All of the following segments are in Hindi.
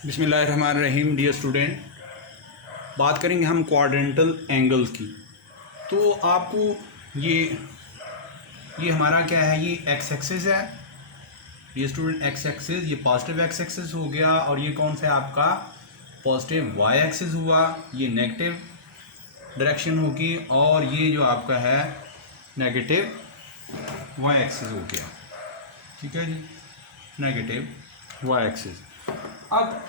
बिस्मिल्लाहिर्रहमानिर्रहीम। डियर स्टूडेंट, बात करेंगे हम क्वाड्रेंटल एंगल्स की। तो आपको ये हमारा क्या है, ये एक्स एक्सिस है। ये स्टूडेंट एक्स एक्सिस, ये पॉजिटिव एक्स एक्सिस हो गया, और ये कौन सा है आपका पॉजिटिव वाई एक्सिस हुआ। ये नेगेटिव डायरेक्शन होगी, और ये जो आपका है नेगेटिव वाई एक्सिस हो गया। ठीक है जी, नेगेटिव वाई एक्सिस। अब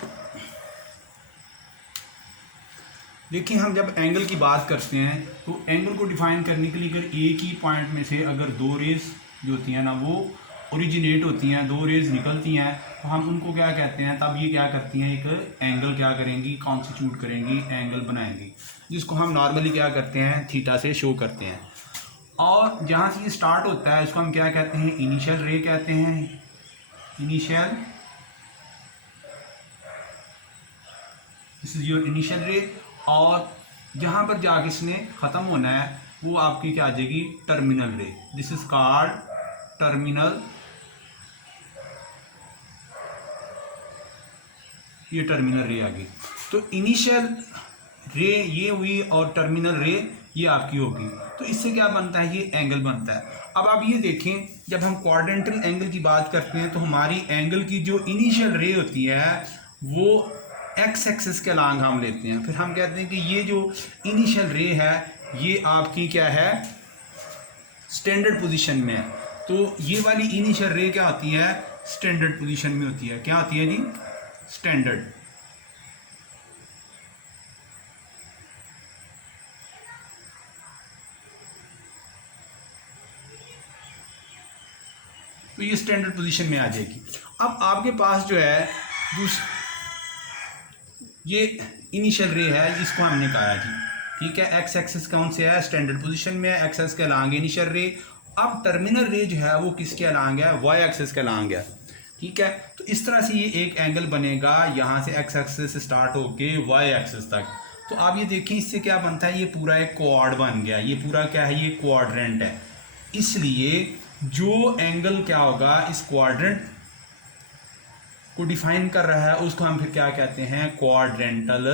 देखिए, हम जब एंगल की बात करते हैं तो एंगल को डिफाइन करने के लिए अगर एक ही पॉइंट में से अगर दो रेज जो होती हैं ना वो ओरिजिनेट होती हैं, दो रेज निकलती हैं, तो हम उनको क्या कहते हैं, तब ये क्या करती हैं, एक एंगल क्या करेंगी, कॉन्स्टिट्यूट करेंगी, एंगल बनाएंगी, जिसको हम नॉर्मली क्या करते हैं, थीटा से शो करते हैं। और जहाँ से ये स्टार्ट होता है उसको हम क्या कहते हैं, इनिशियल रे कहते हैं। Initial, this is your initial रे। और जहां पर जाके इसने खत्म होना है वो आपकी क्या आ जाएगी, टर्मिनल रे। दिस इज कॉल्ड टर्मिनल, ये टर्मिनल रे आ गई। तो इनिशियल रे ये हुई और टर्मिनल रे ये आपकी होगी। तो इससे क्या बनता है, ये एंगल बनता है। अब आप ये देखें, जब हम क्वाड्रेंटल एंगल की बात करते हैं तो हमारी एंगल की जो इनिशियल रे होती है वो एक्स एक्सिस के अलांग हम लेते हैं। फिर हम कहते हैं कि ये जो इनिशियल रे है ये आपकी क्या है, स्टैंडर्ड पोजीशन में है। तो ये वाली इनिशियल रे क्या होती है, स्टैंडर्ड पोजीशन में होती है। क्या होती है जी, स्टैंडर्ड। तो ये स्टैंडर्ड पोजीशन में आ जाएगी। अब आपके पास जो है ये इनिशियल रे है, इसको हमने कहा जी, ठीक है। एक्स एक्सिस कौन से है, स्टैंडर्ड पोजीशन में है, एक्स एक्सिस के अलांग इनिशियल रे। अब टर्मिनल रे जो है वो किसके अलांग है, वाई एक्सिस के अलांग है, ठीक है। तो इस तरह से ये एक एंगल बनेगा, यहाँ से एक्स एक्सिस से स्टार्ट होके वाई एक्सिस तक। तो आप ये देखिए इससे क्या बनता है, ये पूरा एक क्वाड बन गया। ये पूरा क्या है, ये क्वाड्रेंट है। इसलिए जो एंगल क्या होगा इस क्वाड्रेंट को डिफाइन कर रहा है उसको हम फिर क्या कहते हैं, क्वाड्रेंटल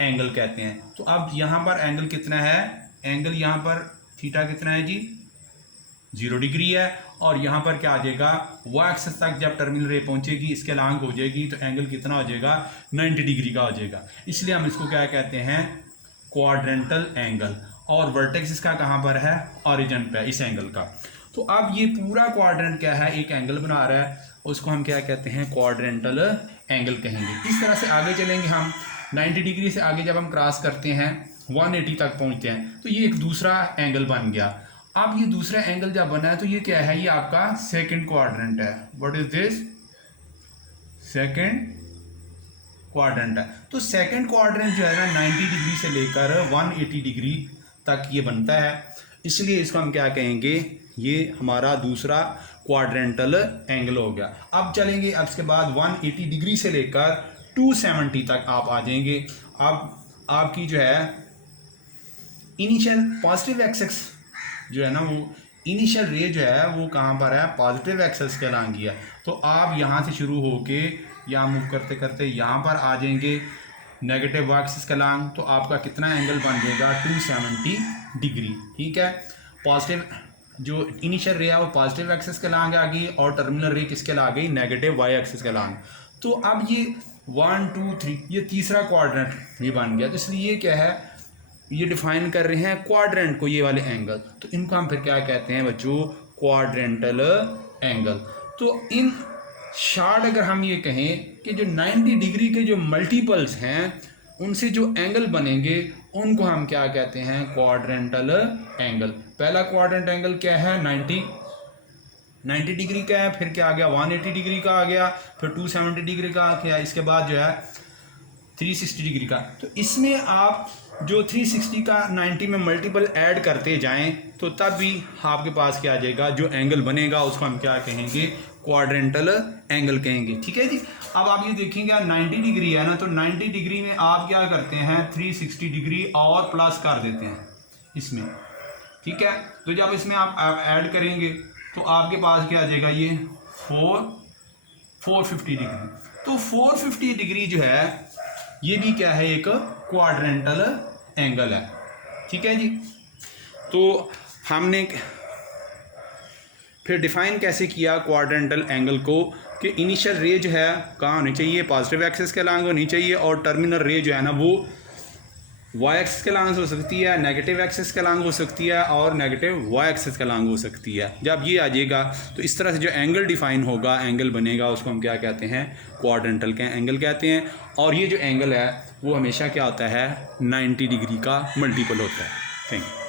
एंगल कहते हैं। तो अब यहाँ पर एंगल कितना है, एंगल यहाँ पर थीटा कितना है जी, 0 डिग्री है। और यहाँ पर क्या आ जाएगा, वाई एक्सिस तक जब टर्मिनल रे पहुंचेगी इसके अलांग हो जाएगी तो एंगल कितना हो जाएगा, 90 डिग्री का हो जाएगा। इसलिए हम इसको क्या कहते हैं, क्वाड्रेंटल एंगल। और वर्टेक्स इसका कहाँ पर है, ओरिजिन पे, इस एंगल का। तो अब ये पूरा क्वाड्रेंट क्या है, एक एंगल बना रहा है, उसको हम क्या कहते हैं, क्वाड्रेंटल एंगल कहेंगे। इस तरह से आगे चलेंगे हम। 90 डिग्री से आगे जब हम क्रॉस करते हैं 180 तक पहुंचते हैं तो ये एक दूसरा एंगल बन गया। अब ये दूसरा एंगल जब बना है तो ये क्या है, ये आपका सेकंड क्वाड्रेंट है। What is this, second quadrant है। तो सेकंड क्वाड्रेंट जो है ना 90 डिग्री से लेकर 180 डिग्री तक ये बनता है। इसलिए इसको हम क्या कहेंगे, ये हमारा दूसरा क्वाड्रेंटल एंगल हो गया। अब चलेंगे, अब इसके बाद 180 डिग्री से लेकर 270 तक आप आ जाएंगे। अब आपकी जो है इनिशियल पॉजिटिव एक्सिस जो है ना, वो इनिशियल रे जो है वो कहाँ पर है, पॉजिटिव एक्सिस के अलांग है। तो आप यहाँ से शुरू होके यहाँ मूव करते करते यहाँ पर आ जाएंगे नेगेटिव एक्सिस के अलांग। तो आपका कितना एंगल बन जाएगा, 270 डिग्री, ठीक है। पॉजिटिव जो इनिशियल रे है वो पॉजिटिव एक्सिस के अलांग आ गई, और टर्मिनल रे किसके अलांग गई, नेगेटिव वाई एक्सिस के अलांग। तो अब ये 1 2 3 ये तीसरा क्वाड्रेंट ये बन गया। तो इसलिए ये क्या है, ये डिफाइन कर रहे हैं क्वाड्रेंट को, ये वाले एंगल। तो इनको हम फिर क्या कहते हैं बच्चों, क्वाड्रेंटल एंगल। तो इन शॉर्ट अगर हम ये कहें कि जो 90 डिग्री के जो मल्टीपल्स हैं उनसे जो एंगल बनेंगे उनको हम क्या कहते हैं, क्वाड्रेंटल एंगल। पहला क्वाड्रेंट एंगल क्या है, 90 डिग्री का है। फिर क्या आ गया, 180 डिग्री का आ गया। फिर 270 डिग्री का आ गया। इसके बाद जो है 360 डिग्री का। तो इसमें आप जो 360 का 90 में मल्टीपल ऐड करते जाएं तो तब भी आपके पास क्या आ जाएगा, जो एंगल बनेगा उसको हम क्या कहेंगे, क्वाड्रेंटल एंगल कहेंगे, ठीक है जी। अब आप ये देखेंगे 90 डिग्री है ना, तो 90 डिग्री में आप क्या करते हैं, 360 डिग्री और प्लस कर देते हैं इसमें, ठीक है। तो जब इसमें आप ऐड करेंगे तो आपके पास क्या आ जाएगा, ये 450 डिग्री। तो 450 डिग्री जो है ये भी क्या है, एक क्वाड्रेंटल एंगल है। ठीक है जी। तो हमने फिर डिफाइन कैसे किया क्वाड्रेंटल एंगल को, कि इनिशियल रे जो है कहाँ होनी चाहिए, पॉजिटिव एक्सिस के अलॉन्ग होनी चाहिए, और टर्मिनल रे जो है ना वो वाई एक्सिस के अलॉन्ग हो सकती है, नेगेटिव एक्सिस के अलॉन्ग हो सकती है, और नेगेटिव वाई एक्सिस के अलॉन्ग हो सकती है। जब ये आ जाएगा तो इस तरह से जो एंगल डिफाइन होगा, एंगल बनेगा, उसको हम क्या कहते हैं, क्वाड्रेंटल के एंगल कहते हैं। और ये जो एंगल है वो हमेशा क्या होता है, 90 डिग्री का मल्टीपल होता है। Thank you.